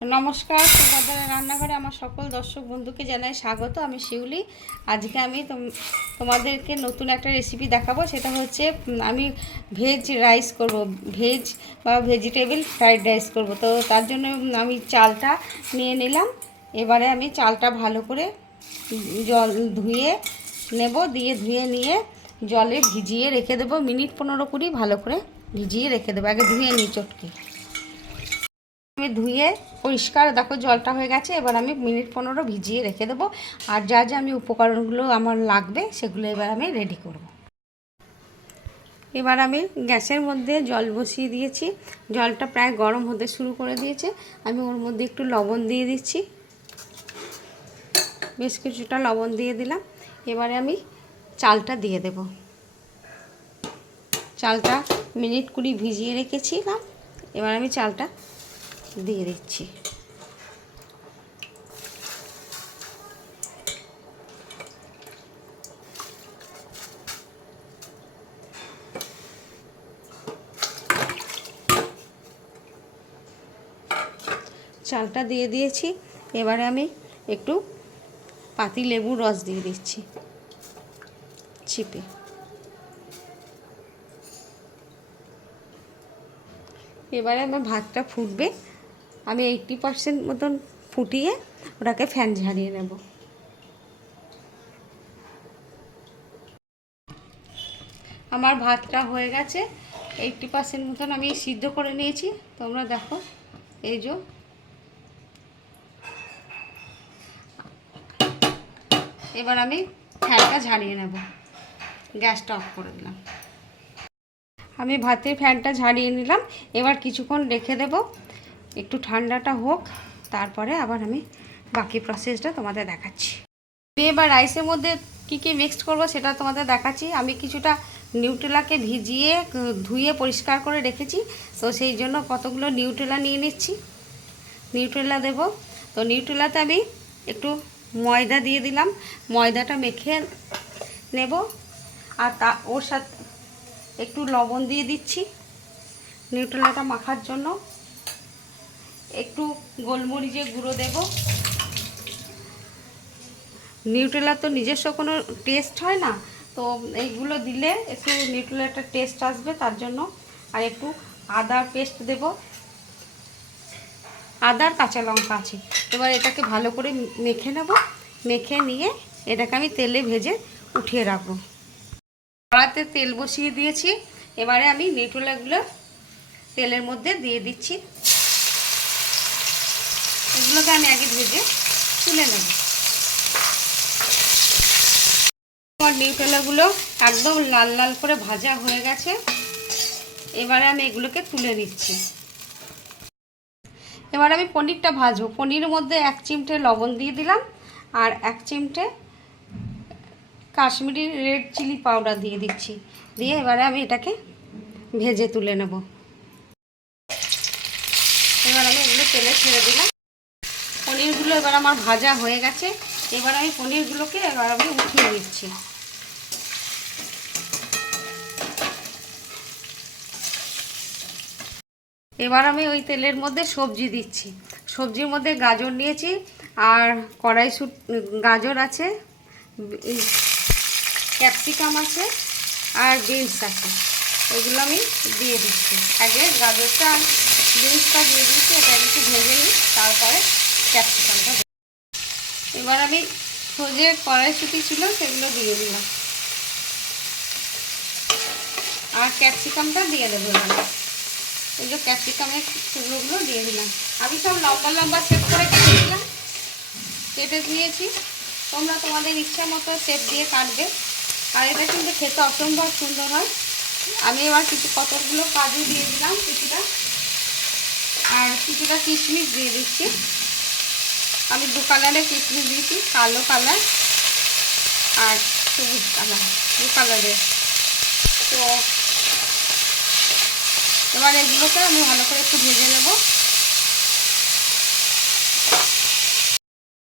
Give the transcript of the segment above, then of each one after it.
নমস্কার, তোমাদের রান্নাঘরে আমার সকল দর্শক বন্ধুকে জানাই স্বাগত। আমি শিউলি। আজকে আমি তোমাদেরকে নতুন একটা রেসিপি দেখাবো। সেটা হচ্ছে আমি ভেজ রাইস করব, ভেজ বা ভেজিটেবল ফ্রাইড রাইস করব। তো তার জন্য আমি চালটা নিয়ে নিলাম। এবারে আমি চালটা ভালো করে জল ধুয়ে নেব, ধুয়ে নিয়ে জলে ভিজিয়ে রেখে দেবো মিনিট 15-20 ভালো করে ভিজিয়ে রেখে দেবো। আগে ধুয়ে নিই চটকে। আমি ধুয়ে পরিষ্কার দেখো জলটা হয়ে গেছে। এবার আমি মিনিট 15 ভিজিয়ে রেখে দেবো। আর যা যা আমি উপকরণগুলো আমার লাগবে সেগুলো এবার আমি রেডি করব। এবার আমি গ্যাসের মধ্যে জল বসিয়ে দিয়েছি। জলটা প্রায় গরম হতে শুরু করে দিয়েছে। আমি ওর মধ্যে একটু লবণ দিয়ে দিচ্ছি, বেশ কিছুটা লবণ দিয়ে দিলাম। এবারে আমি চালটা দিয়ে দেব। চালটা মিনিট 20 ভিজিয়ে রেখেছিলাম। এবার আমি চালটা দিয়ে দিচ্ছি। চালটা দিয়ে দিয়েছি। এবারে আমি একটু পাতি লেবুর রস দিয়ে দিচ্ছি চিপে। এবারে আমার ভাতটা ফুটবে। আমি 80% মতন ফুটিয়ে ওটাকে ফ্যান ঝাড়িয়ে নেব। আমার ভাতটা হয়ে গেছে। 80% মতন আমি সিদ্ধ করে নিয়েছি। তোমরা দেখো, এই যে এবার আমি ফ্যানটা ঝাড়িয়ে নেব। গ্যাসটা অফ করে দিলাম। আমি ভাতের ফ্যানটা ঝাড়িয়ে নিলাম। এবার কিছুক্ষণ রেখে দেব, একটু ঠান্ডাটা হোক, তারপরে আবার আমি বাকি প্রসেসটা তোমাদের দেখাচ্ছি। আমি এবার রাইসের মধ্যে কী কী মিক্সড করব সেটা তোমাদের দেখাচ্ছি। আমি কিছুটা নিউট্রেলাকে ভিজিয়ে ধুয়ে পরিষ্কার করে রেখেছি। তো সেই জন্য কতগুলো নিউট্রেলা নিয়ে নিচ্ছি। নিউট্রেলা দেব। তো নিউট্রেলাতে আমি একটু ময়দা দিয়ে দিলাম। ময়দাটা মেখে নেব। আর ওর সাথে একটু লবণ দিয়ে দিচ্ছি নিউট্রেলাটা মাখার জন্য। একটু গোলমরিচের গুঁড়ো দেব। নিউট্রেলার তো নিজস্ব কোনো টেস্ট হয় না, তো এইগুলো দিলে একটু নিউট্রেলাটা টেস্ট আসবে তার জন্য। আর একটু আদার পেস্ট দেব। আদার কাঁচা লঙ্কা আছে। এবার এটাকে ভালো করে মেখে নেব। মেখে নিয়ে এটাকে আমি তেলে ভেজে উঠিয়ে রাখবো। কড়াতে তেল বসিয়ে দিয়েছি। এবারে আমি নিউট্রেলাগুলো তেলের মধ্যে দিয়ে দিচ্ছি। এগুলোকে আমি আগে ভেজে তুলে নেব। আমার নিউট্রেলাগুলো একদম লাল লাল করে ভাজা হয়ে গেছে। এবারে আমি এগুলোকে তুলে নিচ্ছি। এবার আমি পনিরটা ভাজবো। পনিরের মধ্যে 1 চিমটে লবণ দিয়ে দিলাম, আর 1 চিমটে কাশ্মীরি রেড চিলি পাউডার দিয়ে দিচ্ছি। দিয়ে এবারে আমি এটাকে ভেজে তুলে নেব। এবার আমি এগুলো তেলে ছেড়ে দিলাম। পনিরগুলো এবার আমার ভাজা হয়ে গেছে। এবার আমি পনিরগুলোকে এবার আমি উঠিয়ে নিচ্ছি। এবার আমি ওই তেলের মধ্যে সবজি দিচ্ছি। সবজির মধ্যে গাজর নিয়েছি, আর গাজর আছে, ক্যাপসিকাম আছে, আর বিনস আছে। এগুলো আমি দিয়ে দিচ্ছি। আগে গাজরটা আর বিনসটা দিয়ে দিচ্ছি। এটা একটু ভেজে নিই, তারপরে ক্যাপসিকামটা। এবার আমি যে কড়াইশুঁটি ছিল সেগুলো দিয়ে দিলাম, আর ক্যাপসিকামটা দিয়ে দেবো। এবার এই যে ক্যাপসিকামের টুকরোগুলো দিয়ে দিলাম। আমি সব লম্বা লম্বা শেপ করে কেটে নিয়েছি। তোমরা তোমাদের ইচ্ছা মতো শেপ দিয়ে কাটবে। আর এটা কিন্তু খেতে অসম্ভব সুন্দর হয়। আমি এবার কতগুলো কাজু দিয়ে দিলাম, আর কিছুটা কিশমিশ দিয়ে দিচ্ছি। আমি 2 কালারের কিশমিশ দিয়েছি, কালো কালার আর সবুজ কালার, 2 কালারের। তো এবার এগুলোকে আমি ভালো করে একটু ভেজে নেব।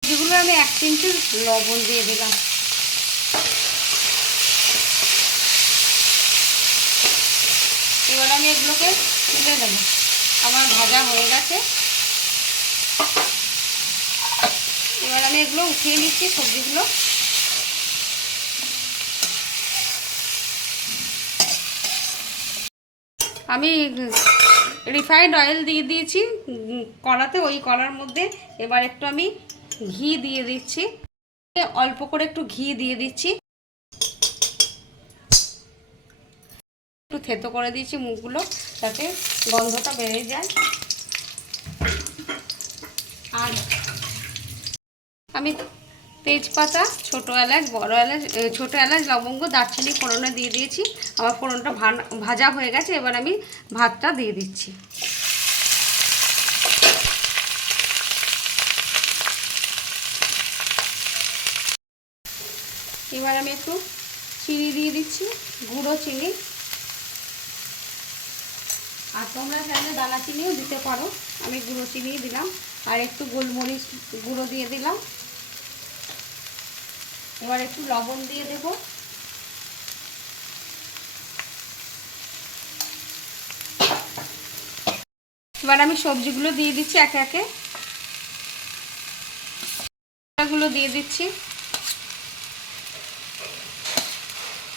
যেগুলো আমি 1 চিমটে লবণ দিয়ে দিলাম। এবার আমি এগুলোকে তুলে দেবো। আমার ভাজা হয়ে গেছে। এবার আমি এগুলো উঠিয়ে নিচ্ছি সবজিগুলো। আমি রিফাইন্ড অয়েল দিয়ে দিয়েছি কড়াতে, ওই কড়ার মধ্যে এবার একটু আমি ঘি দিয়ে দিচ্ছি, অল্প করে একটু ঘি দিয়ে দিচ্ছি, একটু থেতো করে দিয়েছি মুখগুলো যাতে গন্ধটা বেড়ে যায়। আর আমি তেজপাতা, ছোটো এলাচ, বড় এলাচ, ছোটো এলাচ, লবঙ্গ, দারচিনি ফোড়নে দিয়ে দিয়েছি। আমার ফোড়নটা ভাজা হয়ে গেছে, এবার আমি ভাতটা দিয়ে দিচ্ছি। এবার আমি একটু চিনি দিয়ে দিচ্ছি, গুঁড়ো চিনি, আর তোমরা চাইলে দানা চিনিও দিতে পারো, আমি গুঁড়ো চিনি দিলাম। আর একটু গোলমরিচ গুঁড়ো দিয়ে দিলাম। এবার একটু লবণ দিয়ে দেব। এবার আমি সবজিগুলো দিয়ে দিচ্ছি একে একে, গুলো দিয়ে দিচ্ছি,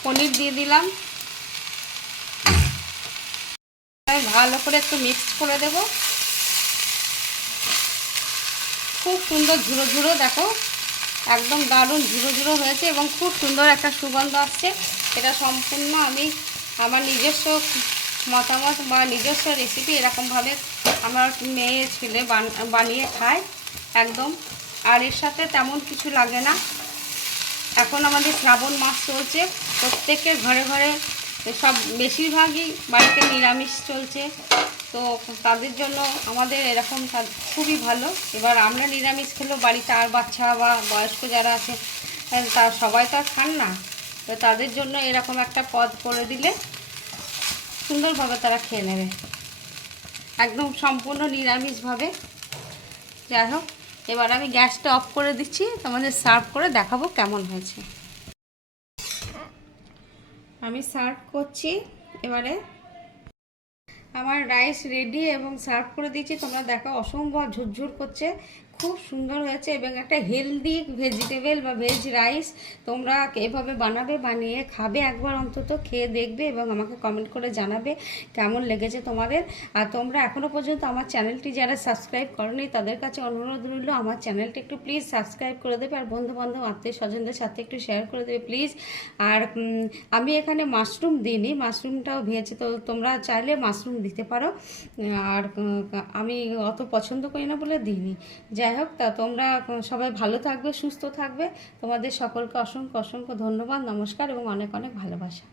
পনির দিয়ে দিলাম। আমি ভালো করে একটু মিক্স করে দেব। খুব সুন্দর ঝুড়ো ঝুড়ো, দেখো একদম দারুণ ঝুড়ো ঝুড়ো হয়েছে এবং খুব সুন্দর একটা সুগন্ধ আসছে। এটা সম্পূর্ণ আমি আমার নিজস্ব মতামত বা নিজস্ব রেসিপি, এরকমভাবে আমার মেয়ে ছেলে বানিয়ে খায় একদম। আর এর সাথে তেমন কিছু লাগে না। এখন আমাদের শ্রাবণ মাস চলছে, প্রত্যেকের ঘরে ঘরে সব বেশিরভাগই বাড়িতে নিরামিষ চলছে, তো তাদের জন্য আমাদের এরকম খুবই ভালো। এবার আমরা নিরামিষ খেলেও বাড়িতে আর বাচ্চা বা বয়স্ক যারা আছে তার সবাই তো আর খান না, তো তাদের জন্য এরকম একটা পদ করে দিলে সুন্দরভাবে তারা খেয়ে নেবে, একদম সম্পূর্ণ নিরামিষভাবে। যাই হোক, এবার আমি গ্যাসটা অফ করে দিচ্ছি, তোমাদের সার্ভ করে দেখাবো কেমন হয়েছে। আমি সার্ভ করছি। এবারে আমার রাইস রেডি এবং সার্ভ করে দিয়েছি, তোমরা দেখো অসম্ভব ঝুরঝুর করছে, খুব সুন্দর হয়েছে এবং একটা হেলদি ভেজিটেবল বা ভেজ রাইস। তোমরা এভাবে বানাবে, বানিয়ে খাবে, একবার অন্তত খেয়ে দেখবে এবং আমাকে কমেন্ট করে জানাবে কেমন লেগেছে তোমাদের। আর তোমরা এখনও পর্যন্ত আমার চ্যানেলটি যারা সাবস্ক্রাইব করোনি তাদের কাছে অনুরোধ রইল আমার চ্যানেলটি একটু প্লিজ সাবস্ক্রাইব করে দেবে, আর বন্ধুবান্ধব আত্মীয় স্বজনদের সাথে একটু শেয়ার করে দেবে প্লিজ। আর আমি এখানে মাশরুম দিইনি, মাশরুমটাও ভেজে, তো তোমরা চাইলে মাশরুম দিতে পারো, আর আমি অত পছন্দ করি না বলে দিইনি। যাই হোক, তা তোমরা সবাই ভালো থাকবে, সুস্থ থাকবে, তোমাদের সকলকে অসংখ্য অসংখ্য ধন্যবাদ, নমস্কার এবং অনেক অনেক ভালোবাসা।